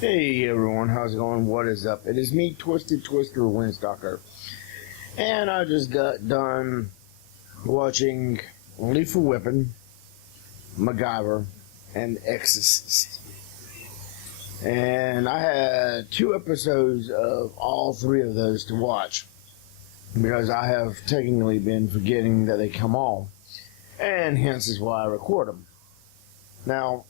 Hey everyone, how's it going? What is up? It is me, Twisted Twister Windstalker, and I just got done watching Lethal Weapon, MacGyver, and Exorcist. And I had 2 episodes of all 3 of those to watch because I have technically been forgetting that they come on, and hence is why I record them. Now,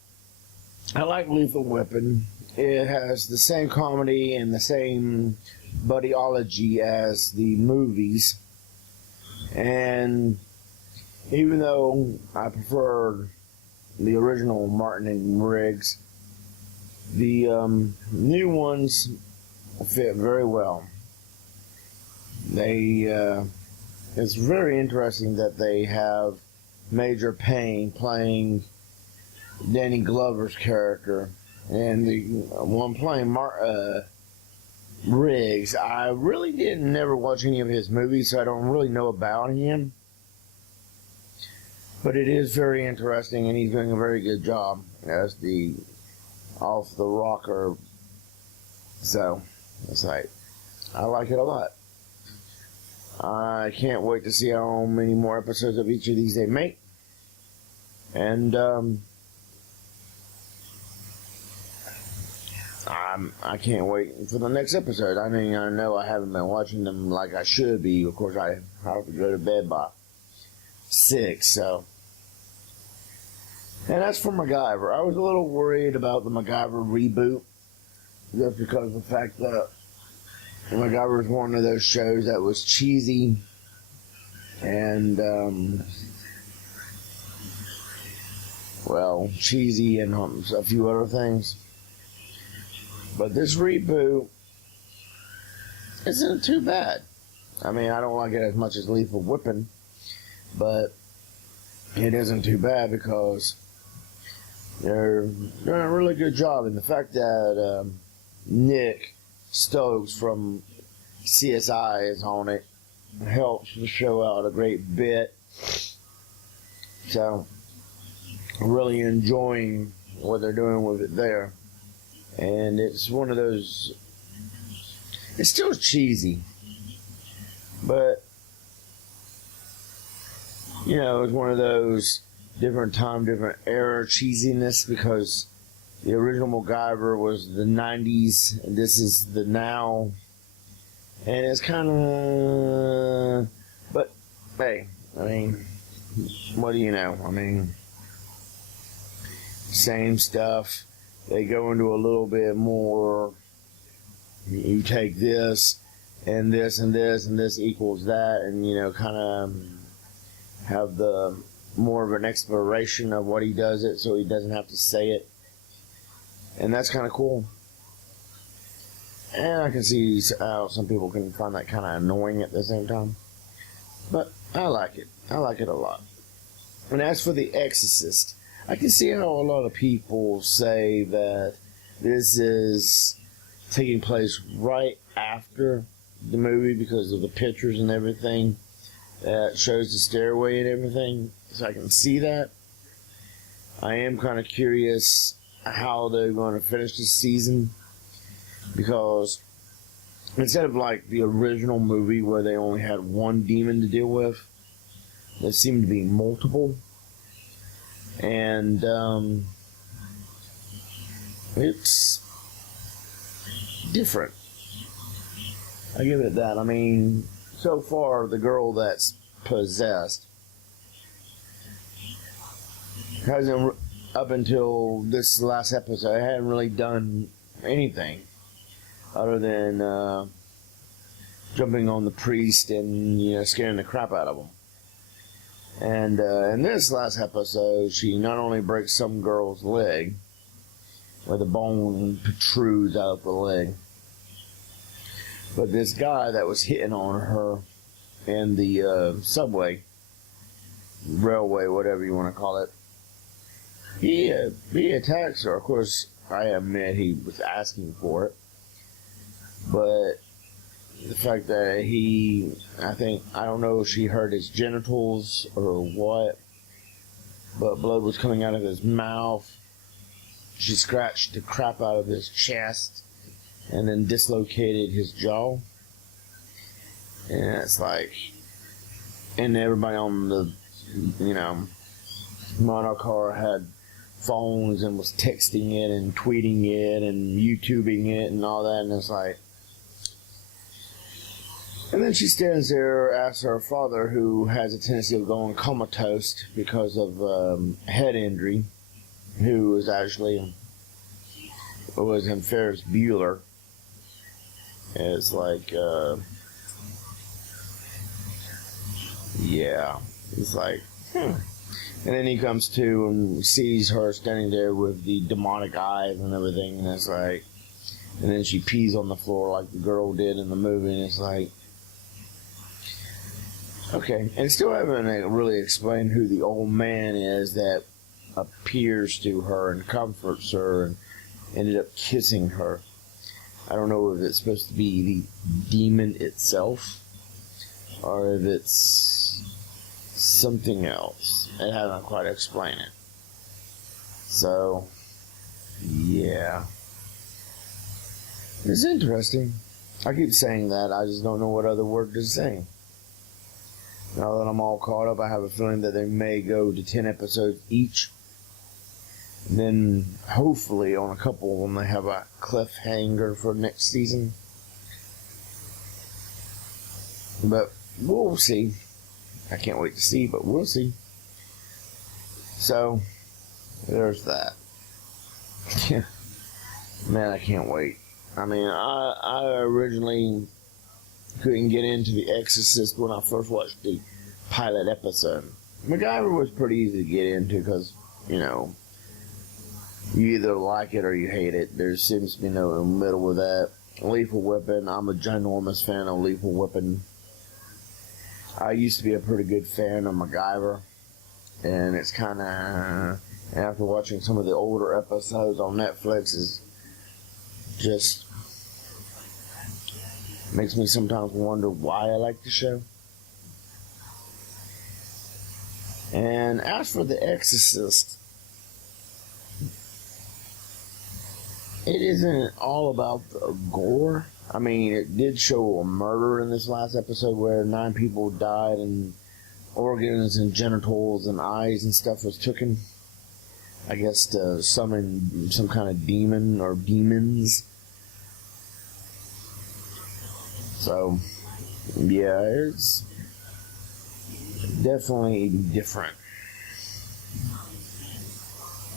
I like Lethal Weapon. It has the same comedy and the same buddyology as the movies. And even though I prefer the original Martin and Riggs, the new ones fit very well. It's very interesting that they have Major Payne playing Danny Glover's character. And the one playing Riggs, I really didn't never watch any of his movies, so I don't really know about him. But it is very interesting, and he's doing a very good job as the off the rocker. So it's like I like it a lot. I can't wait to see how many more episodes of each of these they make, and I can't wait for the next episode. I mean, I know I haven't been watching them like I should be. Of course, I have to go to bed by 6, so. And as for MacGyver, I was a little worried about the MacGyver reboot, just because of the fact that MacGyver is one of those shows that was cheesy and, cheesy and a few other things. But this reboot isn't too bad. I mean, I don't like it as much as Lethal Weapon, but it isn't too bad because they're doing a really good job. And the fact that Nick Stokes from CSI is on it helps the show out a great bit. So, I'm really enjoying what they're doing with it there. And it's one of those, it's still cheesy, but, you know, it's one of those different time, different era cheesiness, because the original MacGyver was the 90s, and this is the now, and it's kind of, but, hey, I mean, what do you know? I mean, same stuff. They go into a little bit more, you take this, and this, and this, and this equals that, and, you know, kind of have the more of an exploration of what he does it so he doesn't have to say it. And that's kind of cool. And I can see how some people can find that kind of annoying at the same time. But I like it. I like it a lot. And as for The Exorcist, I can see how a lot of people say that this is taking place right after the movie because of the pictures and everything that shows the stairway and everything. So I can see that. I am kind of curious how they're going to finish this season, because instead of like the original movie where they only had one demon to deal with, there seemed to be multiple. And it's different. I give it that. I mean, so far the girl that's possessed hasn't, up until this last episode, hadn't really done anything other than jumping on the priest and, you know, scaring the crap out of him. And in this last episode, she not only breaks some girl's leg, where the bone protrudes out of the leg, but this guy that was hitting on her in the subway, railway, whatever you want to call it, he attacks her. Of course, I admit he was asking for it, but the fact that I don't know if she hurt his genitals or what, but blood was coming out of his mouth, she scratched the crap out of his chest and then dislocated his jaw. And it's like, and everybody on the, model car had phones and was texting it and tweeting it and YouTubing it and all that, and it's like, and then she stands there, asks her father, who has a tendency of going comatose because of head injury, who was actually, was in Ferris Bueller. It's like, yeah, it's like, And then he comes to and sees her standing there with the demonic eyes and everything, and it's like, and then she pees on the floor like the girl did in the movie, and it's like, okay, and still haven't really explained who the old man is that appears to her and comforts her and ended up kissing her. I don't know if it's supposed to be the demon itself or if it's something else. It hasn't quite explained it. So, yeah. It's interesting. I keep saying that, I just don't know what other word to say. Now that I'm all caught up, I have a feeling that they may go to 10 episodes each. And then, hopefully, on a couple of them, they have a cliffhanger for next season. But we'll see. I can't wait to see, but we'll see. So, there's that. Man, I can't wait. I mean, I originally couldn't get into The Exorcist when I first watched the pilot episode. MacGyver was pretty easy to get into because, you either like it or you hate it. There seems to be no middle with that. Lethal Weapon, I'm a ginormous fan of Lethal Weapon. I used to be a pretty good fan of MacGyver. And it's kind of, after watching some of the older episodes on Netflix, is just makes me sometimes wonder why I like the show. And as for The Exorcist, it isn't all about the gore. I mean, it did show a murder in this last episode where 9 people died and organs and genitals and eyes and stuff was taken. I guess to summon some kind of demon or demons. So, yeah, it's definitely different.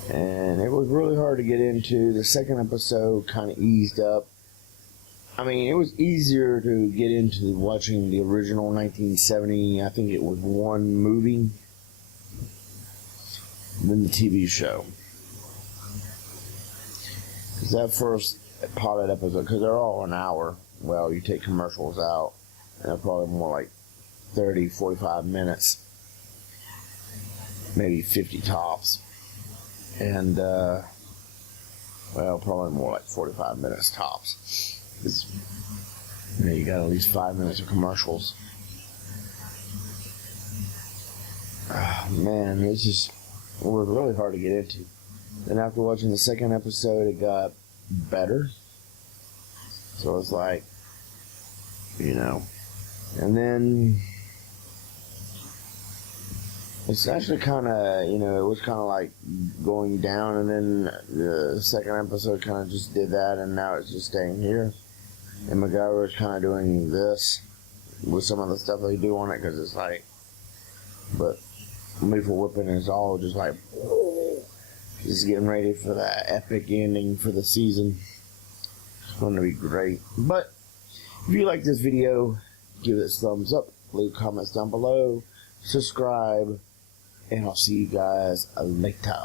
And it was really hard to get into. The second episode kind of eased up. I mean, it was easier to get into watching the original 1970, I think it was one movie, than the TV show. Because that first pilot episode, because they're all an hour, well, you take commercials out, and they're probably more like 30, 45 minutes, maybe 50 tops. And, well, probably more like 45 minutes tops. Because, you got at least 5 minutes of commercials. Man, it was really hard to get into. Then after watching the second episode, it got better. So it's like, and then it's actually kind of, it was kind of like going down, and then the second episode kind of just did that, and now it's just staying here. And MacGyver is kind of doing this with some of the stuff they do on it, because it's like, but Lethal Weapon is all just like, just getting ready for that epic ending for the season. It's going to be great. But if you like this video, give it a thumbs up, leave comments down below, subscribe, and I'll see you guys later.